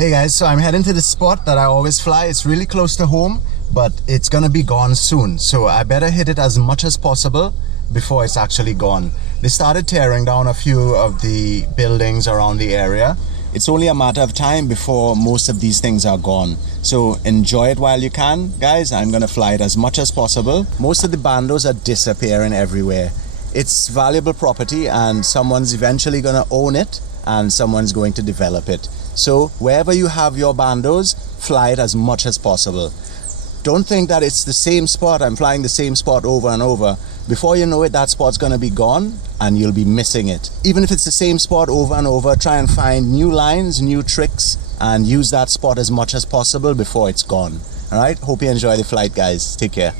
Hey guys, so I'm heading to the spot that I always fly. It's really close to home, but it's gonna be gone soon. So I better hit it as much as possible before it's actually gone. They started tearing down a few of the buildings around the area. It's only a matter of time before most of these things are gone. So enjoy it while you can. Guys, I'm gonna fly it as much as possible. Most of the bandos are disappearing everywhere. It's valuable property and someone's eventually gonna own it and someone's going to develop it. So wherever you have your bandos, fly it as much as possible. Don't think that it's the same spot, I'm flying the same spot over and over. Before you know it, that spot's gonna be gone and you'll be missing it. Even if it's the same spot over and over, try and find new lines, new tricks, and use that spot as much as possible before it's gone. All right, hope you enjoy the flight, guys. Take care.